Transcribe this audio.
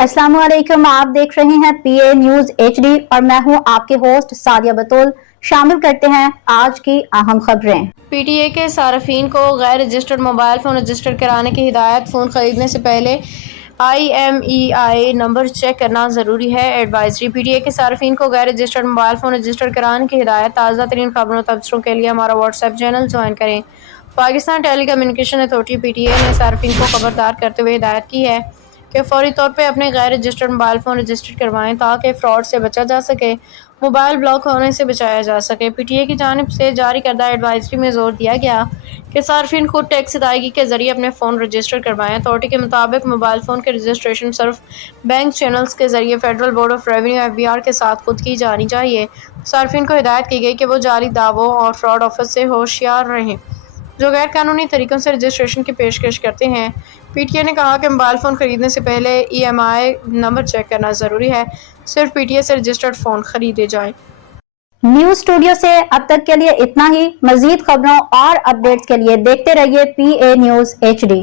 अस्सलाम वालेकुम, आप देख रहे हैं पीए न्यूज एचडी और मैं हूं आपके होस्ट सादिया बतूल। शामिल करते हैं आज की अहम खबरें। पीटीए के सार्फिन को गैर रजिस्टर्ड मोबाइल फ़ोन रजिस्टर कराने की हिदायत। फ़ोन खरीदने से पहले IMEI नंबर चेक करना ज़रूरी है। एडवाइजरी। पीटीए के सार्फिन को गैर रजिस्टर्ड मोबाइल फ़ोन रजिस्टर कराने की हिदायत। ताज़ा तरीन खबरों और तबसरों के लिए हमारा व्हाट्सएप चैनल ज्वाइन करें। Pakistan telecommunication authority PTI ने सार्फिन को खबरदार करते हुए हिदायत की है कि फौरी तौर पर अपने गैर रजिस्टर्ड मोबाइल फ़ोन रजिस्टर करवाएं ताकि फ्रॉड से बचा जा सके, मोबाइल ब्लॉक होने से बचाया जा सके। PTI की जानिब से जारी करदा एडवाइजरी में जोर दिया गया कि सार्फिन खुद टैक्स अदायगी के जरिए अपने फ़ोन रजिस्टर करवाएं। अथॉरिटी के मुताबिक मोबाइल फ़ोन के रजिस्ट्रेशन सिर्फ बैंक चैनल्स के जरिए federal board of revenue FBR के साथ खुद की जानी चाहिए। सार्फिन को हिदायत की गई कि वो जाली दावों और फ्रॉड ऑफर से होशियार रहें जो गैर कानूनी तरीकों से रजिस्ट्रेशन की पेशकश करते हैं। PTI ने कहा कि मोबाइल फ़ोन खरीदने से पहले EMI नंबर चेक करना ज़रूरी है। सिर्फ PTI से रजिस्टर्ड फ़ोन खरीदे जाएं। न्यूज स्टूडियो से अब तक के लिए इतना ही। मजीद खबरों और अपडेट्स के लिए देखते रहिए पीए न्यूज HD।